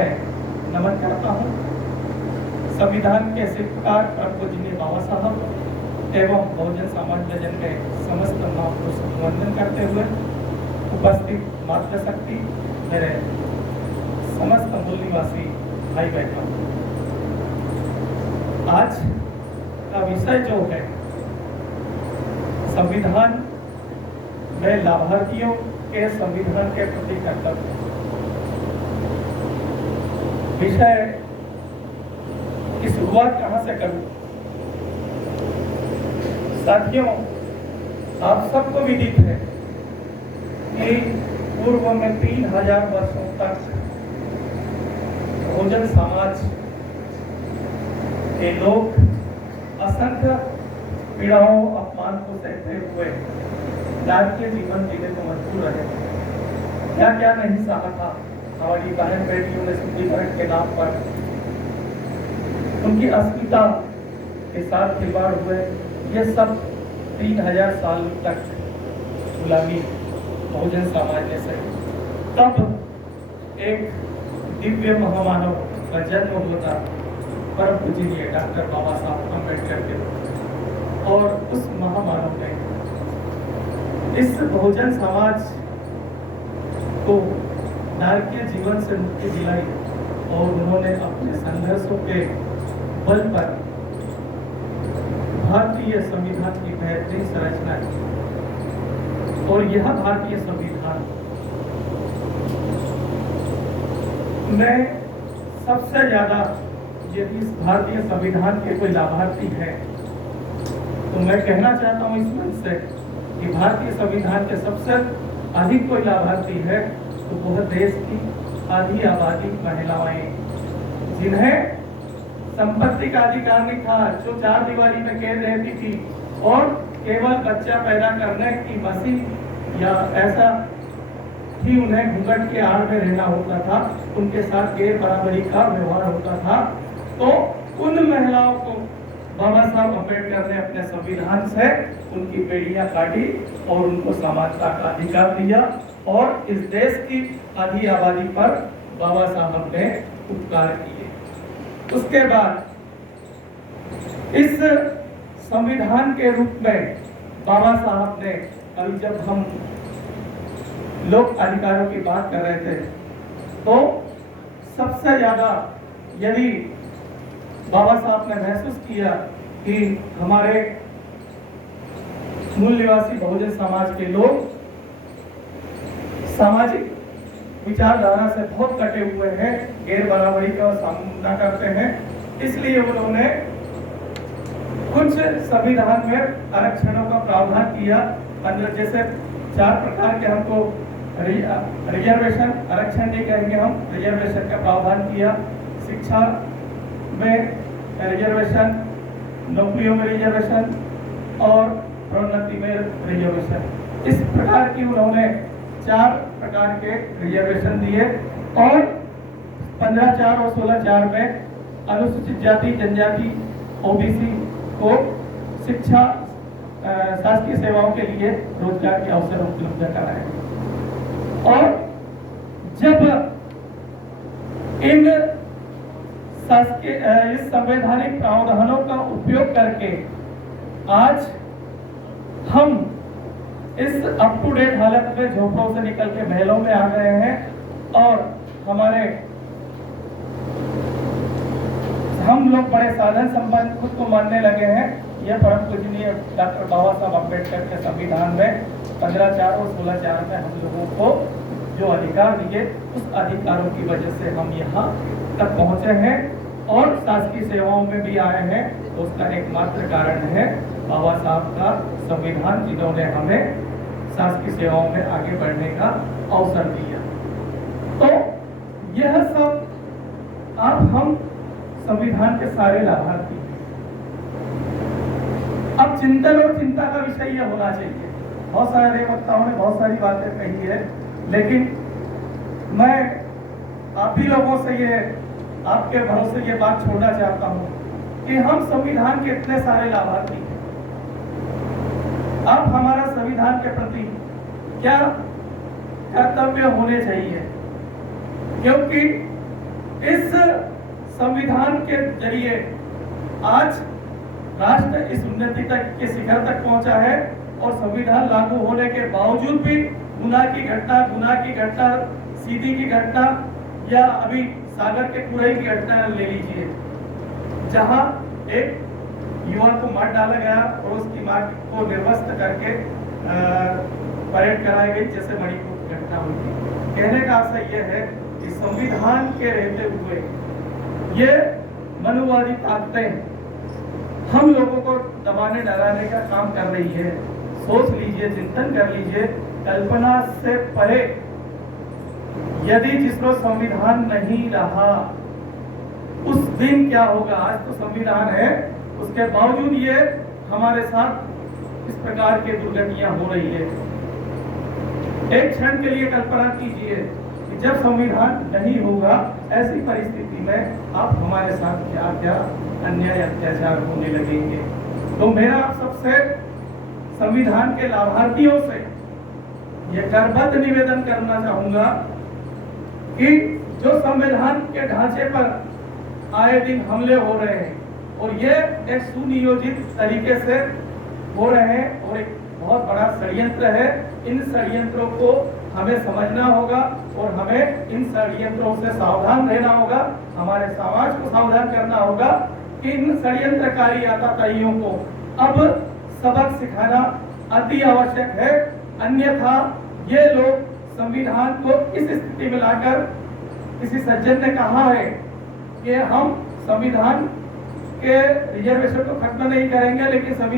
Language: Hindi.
मैं नमन करता हूँ संविधान के शिल्पकार परम पूजनीय बाबा साहब एवं बहुजन समाज भजन के समस्त महापुरुष को वंदन करते हुए उपस्थित मातृशक्ति मेरे समस्त मूल निवासी भाई बहनों, आज का विषय जो है संविधान में लाभार्थियों के संविधान के प्रति कर्तव्य। विषय की शुरुआत कहां से करूं? साथियों, आप सबको विदित है कि पूर्व में 3000 वर्षों तक बहुजन समाज के लोग असंख्य पीड़ाओं अपमान को सहते हुए राजकीय जीवन जीने को मजबूर रहे। क्या क्या नहीं सहा था। हमारी बहन बेटियों ने शुद्धिकरण के नाम पर उनकी अस्मिता के साथ खिलवाड़ हुए। ये सब 3000 साल तक गुलामी बहुजन समाज ने सही। तब एक दिव्य महामानव का जन्म होता परम पूजनीय डॉक्टर बाबा साहब अम्बेडकर के, और उस महामानव ने इस बहुजन समाज को नारकीय जीवन से मुक्ति दिलाई और उन्होंने अपने संघर्षों के बल पर भारतीय संविधान की बेहतरीन संरचना की। और यह भारतीय संविधान में सबसे ज्यादा यदि इस भारतीय संविधान के कोई लाभार्थी है तो मैं कहना चाहता हूं इस मंच से कि भारतीय संविधान के सबसे अधिक कोई लाभार्थी है तो वह देश की आधी आबादी महिलाएं, जिन्हें संपत्ति का अधिकार नहीं था, जो 4 दीवारी में कैद रहती थी और केवल बच्चा पैदा करने की मसीह या ऐसा ही उन्हें घूंघट के आड़ में रहना होता था, उनके साथ गैर बराबरी का व्यवहार होता था। तो उन महिलाओं को बाबा साहब अम्बेडकर ने अपने संविधान से उनकी बेड़ियां काटी और उनको समानता का अधिकार दिया और इस देश की आधी आबादी पर बाबा साहब ने उपकार किए। उसके बाद इस संविधान के रूप में बाबा साहब ने, अभी जब हम लोक अधिकारों की बात कर रहे थे तो सबसे ज्यादा यदि बाबा साहब ने महसूस किया कि हमारे मूल निवासी बहुजन समाज के लोग सामाजिक विचारधारा से बहुत कटे हुए हैं, गैर बराबरी का सामना करते हैं, इसलिए उन्होंने कुछ संविधान में आरक्षणों का प्रावधान किया। अंदर जैसे 4 प्रकार के हमको रिजर्वेशन, आरक्षण नहीं कहेंगे हम, रिजर्वेशन का प्रावधान किया। शिक्षा में रिजर्वेशन, नौकरियों में रिजर्वेशन और प्रोन्नति में रिजर्वेशन। इस प्रकार की उन्होंने 4 प्रकार के रिजर्वेशन दिए और 15(4) और 16(4) में अनुसूचित जाति जनजाति ओबीसी को शिक्षा, शासकीय सेवाओं के लिए रोजगार के अवसर उपलब्ध कराए। और जब इन इस संवैधानिक प्रावधानों का उपयोग करके आज हम इस अप टू डेट हालत में झोपड़ों से निकल के महलों में आ गए हैं और हम लोग बड़े साधन संपन्न खुद को मानने लगे हैं। यह परम पूजनीय डॉक्टर बाबा साहब अम्बेडकर के संविधान में 15(4) और 16(4) में हम लोगों को जो अधिकार दिए, उस अधिकारों की वजह से हम यहाँ तक पहुँचे हैं और शासकीय सेवाओं में भी आए हैं। तो उसका एकमात्र कारण है बाबा साहब का संविधान, जिन्होंने हमें शासकीय सेवाओं में आगे बढ़ने का अवसर दिया। तो यह सब अब हम संविधान के सारे लाभार्थी हैं। अब चिंतन और चिंता का विषय यह होना चाहिए। बहुत सारे वक्ताओं ने बहुत सारी बातें कही है, लेकिन मैं आप ही लोगों से आपके भरोसे ये बात छोड़ना चाहता हूं कि हम संविधान के इतने सारे लाभार्थी हैं। अब हमारा संविधान के प्रति क्या कर्तव्य होने चाहिए, क्योंकि संविधान के जरिए आज राष्ट्र इस उन्नति तक के शिखर तक पहुंचा है और संविधान लागू होने के बावजूद भी गुना की घटना, सीधी की घटना या अभी सागर के कुरई की घटना ले लीजिए, जहां एक युवा को मार डाला गया और उसकी मां को निर्वस्त्र करके परेड कराई गई, जैसे मणिपुर की घटना हुई। कहने का आशय यह है कि संविधान के रहते हुए ये मनुवादी ताकतें हम लोगों को दबाने डराने का काम कर रही है। सोच लीजिए, चिंतन कर लीजिए, कल्पना से परे यदि जिसको संविधान नहीं रहा उस दिन क्या होगा। आज तो संविधान है, उसके बावजूद ये हमारे साथ इस प्रकार की दुर्घटनाएं हो रही है। एक क्षण के लिए कल्पना कीजिए कि जब संविधान नहीं होगा, ऐसी परिस्थिति में आप हमारे साथ क्या क्या अन्याय अत्याचार होने लगेंगे। तो मेरा आप सबसे संविधान के लाभार्थियों से यह करबद्ध निवेदन करना चाहूंगा कि जो संविधान के ढांचे पर आए दिन हमले हो रहे हैं और ये एक सुनियोजित तरीके से हो रहे हैं और एक बहुत बड़ा षड्यंत्र है, इन षड्यंत्रों को हमें समझना होगा और हमें इन षड्यंत्रों से सावधान रहना होगा। हमारे समाज को सावधान करना होगा कि इन षड्यंत्रकारी आतताइयों को अब सबक सिखाना अति आवश्यक है। अन्यथा ये लोग संविधान को इस स्थिति में लाकर, किसी सज्जन ने कहा है कि हम संविधान के रिजर्वेशन को खत्म नहीं करेंगे, लेकिन